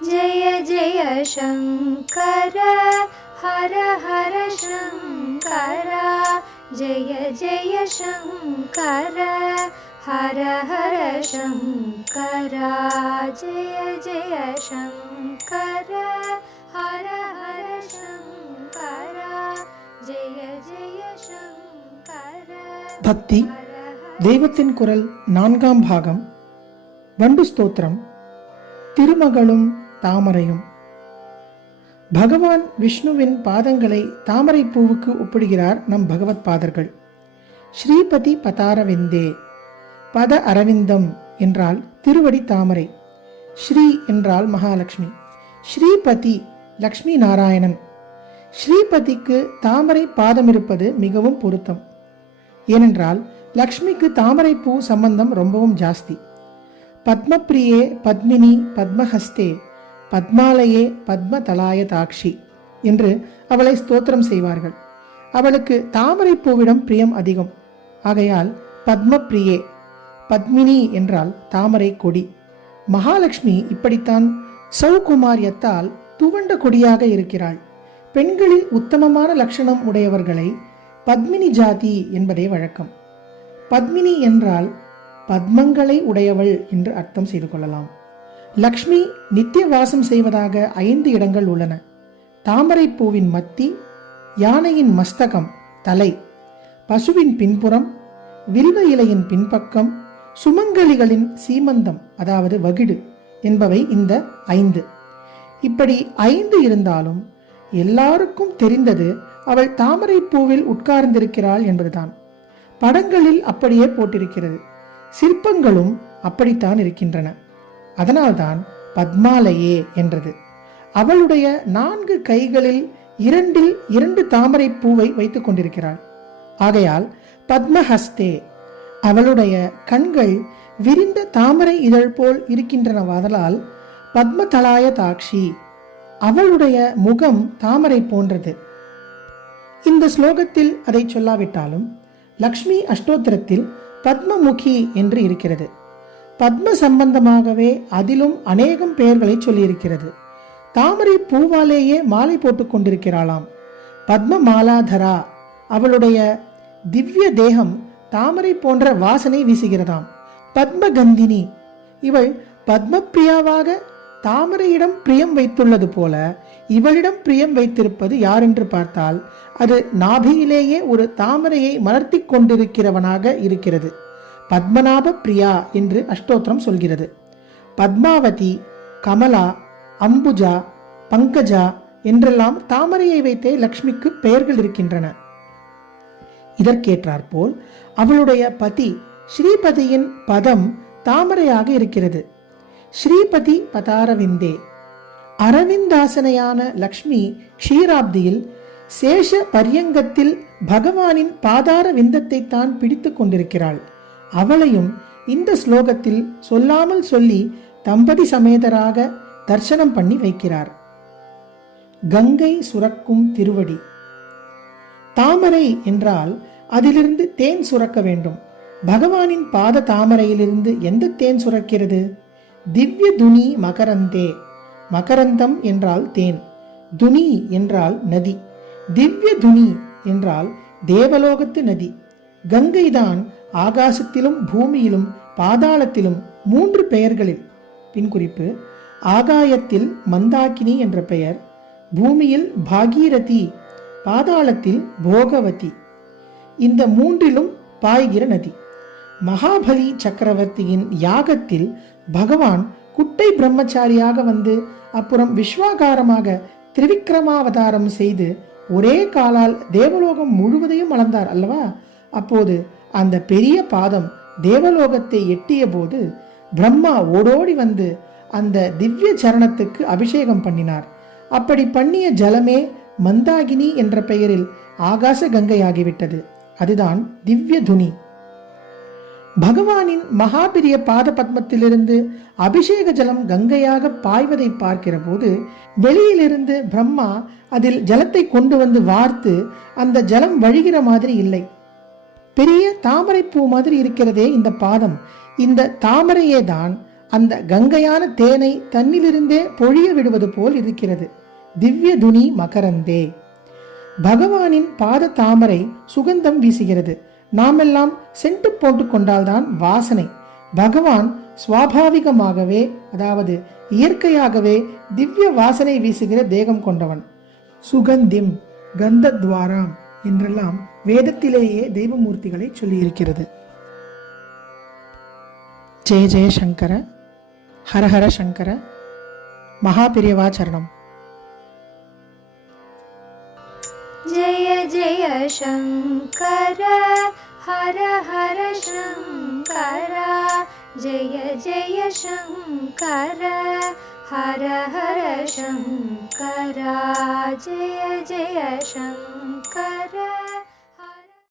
जय जय शङ्कर हर हर शङ्कर जय जय शङ्कर हर हर शङ्कर जय जय शङ्कर हर हर शङ्कर जय जय शङ्कर. பக்தி தெய்வத்தின் குரல் 4ஆம் பாகம். வண்டு ஸ்தோத்திரம். திருமகளும் தாமரையும். பகவான் விஷ்ணுவின் பாதங்களை தாமரை பூவுக்கு ஒப்பிடுகிறார் நம் பகவத் பாதர்கள். ஸ்ரீபதி பதாரவிந்தே. பத அரவிந்தம் என்றால் திருவடி தாமரை. ஸ்ரீ என்றால் மகாலட்சுமி. ஸ்ரீபதி லக்ஷ்மி நாராயணன். ஸ்ரீபதிக்கு தாமரை பாதம் இருப்பது மிகவும் பொருத்தம். ஏனென்றால் லக்ஷ்மிக்கு தாமரை பூ சம்பந்தம் ரொம்பவும் ஜாஸ்தி. பத்மப்ரியே பத்மினி பத்மஹஸ்தே பத்மாலயே பத்மதலாய தாக்ஷி என்று அவளை ஸ்தோத்திரம் செய்வார்கள். அவளுக்கு தாமரை பூவிடம் பிரியம் அதிகம். ஆகையால் பத்மப்ரியே. பத்மினி என்றால் தாமரை கொடி. மகாலட்சுமி இப்படித்தான் சௌகுமாரியத்தால் துவண்ட கொடியாக இருக்கிறாள். பெண்களில் உத்தமமான லட்சணம் உடையவர்களை பத்மினி ஜாதி என்பதே வழக்கம். பத்மினி என்றால் பத்மங்களை உடையவள் என்று அர்த்தம் செய்து கொள்ளலாம். லக்ஷ்மி நித்திய வாசம் செய்வதாக 5 இடங்கள் உள்ளன. தாமரை பூவின் மத்தி, யானையின் மஸ்தகம் தலை, பசுவின் பின்புறம், வில்வ இலையின் பின்பக்கம், சுமங்கலிகளின் சீமந்தம் அதாவது வகிடு என்பவை இந்த 5. இப்படி 5 இருந்தாலும் எல்லாருக்கும் தெரிந்தது அவள் தாமரை பூவில் உட்கார்ந்திருக்கிறாள் என்பதுதான். படங்களில் அப்படியே போட்டிருக்கிறது. சிற்பங்களும் அப்படித்தான் இருக்கின்றன. அதனால்தான் பத்மாலயே என்றது. அவளுடைய 4 கைகளில் 2இல் 2 தாமரை பூவை வைத்துக் கொண்டிருக்கிறாள். ஆகையால் பத்மஹஸ்தே. அவளுடைய கண்கள் விரிந்த தாமரை இதழ் போல் இருக்கின்றனவாதலால் பத்மதலாய தாக்ஷி. அவளுடைய முகம் தாமரை போன்றது. இந்த ஸ்லோகத்தில் அதை சொல்லாவிட்டாலும் லக்ஷ்மி அஷ்டோத்திரத்தில் பத்மமுகி என்று இருக்கிறது. பத்ம சம்பந்தமாகவே அதிலும் அநேகம் பெயர்களை சொல்லியிருக்கிறது. தாமரை பூவாலேயே மாலை போட்டுக் கொண்டிருக்கிறாளாம். பத்ம மாலாதரா. அவளுடைய திவ்ய தேகம் தாமரை போன்ற வாசனை வீசுகிறதாம். பத்மகந்தினி. இவள் பத்மப்பிரியாவாக தாமரையிடம் பிரியம் வைத்துள்ளது போல இவளிடம் பிரியம் வைத்திருப்பது யார் என்று பார்த்தால் அது நாபியிலேயே ஒரு தாமரையை மலர்த்தி கொண்டிருக்கிறவனாக இருக்கிறது. பத்மநாப பிரியா என்று அஷ்டோத்திரம் சொல்கிறது. பத்மாவதி, கமலா, அம்புஜா, பங்கஜா என்றெல்லாம் தாமரையை வைத்தே லக்ஷ்மிக்கு பெயர்கள் இருக்கின்றன. இதற்கேற்றாற்போல் அவளுடைய பதி ஸ்ரீபதியின் பதம் தாமரையாக இருக்கிறது. ஸ்ரீபதி பதாரவிந்தே. அரவிந்தாசனையான லக்ஷ்மி க்ஷீராப்தியில் சேஷ பரியங்கத்தில் பகவானின் பாதார விந்தத்தை தான் பிடித்து கொண்டிருக்கிறாள். அவளையும் இந்த ஸ்லோகத்தில் சொல்லாமல் சொல்லி தம்பதி சமேதராக தர்சனம் பண்ணி வைக்கிறார். கங்கை சுரக்கும் திருவடி. தாமரை என்றால் அதிலிருந்து தேன் சுரக்க வேண்டும். பகவானின் பாத தாமரையிலிருந்து எந்த தேன் சுரக்கிறது? திவ்ய துனி மகரந்தே. மகரந்தம் என்றால் தேன், துனி என்றால் நதி. திவ்ய துனி என்றால் தேவலோகத்து நதி. கங்கைதான் ஆகாசத்திலும் பூமியிலும் பாதாளத்திலும் 3 பெயர்களில். பின்குறிப்பு: ஆகாயத்தில் மந்தாகினி என்ற பெயர், பூமியில் பாகீரதி, பாதாளத்தில் போகவதி. இந்த 3லும் பாய்கிற நதி. மகாபலி சக்கரவர்த்தியின் யாகத்தில் பகவான் குட்டை பிரம்மச்சாரியாக வந்து அப்புறம் விஸ்வாகாரமாக திரிவிக்ரமாவதாரம் செய்து ஒரே காலால் தேவலோகம் முழுவதையும் அளந்தார் அல்லவா? அப்போது அந்த பெரிய பாதம் தேவலோகத்தை எட்டிய போது பிரம்மா ஓடோடி வந்து அந்த திவ்ய சரணத்துக்கு அபிஷேகம் பண்ணினார். அப்படி பண்ணிய ஜலமே மந்தாகினி என்ற பெயரில் ஆகாச கங்கையாகிவிட்டது. அதுதான் திவ்ய துனி. பகவானின் மகாபிரிய பாத பத்மத்திலிருந்து அபிஷேக ஜலம் கங்கையாக பாய்வதை பார்க்கிற போது வெளியிலிருந்து பிரம்மா அதில் ஜலத்தை கொண்டு வந்து வார்த்து அந்த ஜலம் வழிகிற மாதிரி இல்லை. பெரிய தாமரை பூ மாதிரி இருக்கிறதே இந்த பாதம். இந்த தாமரையே தான் அந்த கங்கையான தேனை தன்னிலிருந்தே பொழிய விடுவது போல் இருக்கிறது. திவ்ய துனி மகரந்தே. பகவானின் பாத தாமரை சுகந்தம் வீசுகிறது. நாமெல்லாம் சென்ட் போட்டு கொண்டால்தான் வாசனை. பகவான் சுவாபாவிகமாகவே, அதாவது இயற்கையாகவே திவ்ய வாசனை வீசுகிற தேகம் கொண்டவன். சுகந்திம், கந்தத்வாராம் என்றெல்லாம் வேதத்திலேயே தெய்வமூர்த்திகளை சொல்லியிருக்கிறது. ஜெய ஜெய சங்கர, ஹரஹர சங்கர, மகாபிரியவா சரணம். जय जय शङ्कर हर हर शङ्कर जय जय शङ्कर हर हर शङ्कर जय जय शङ्कर।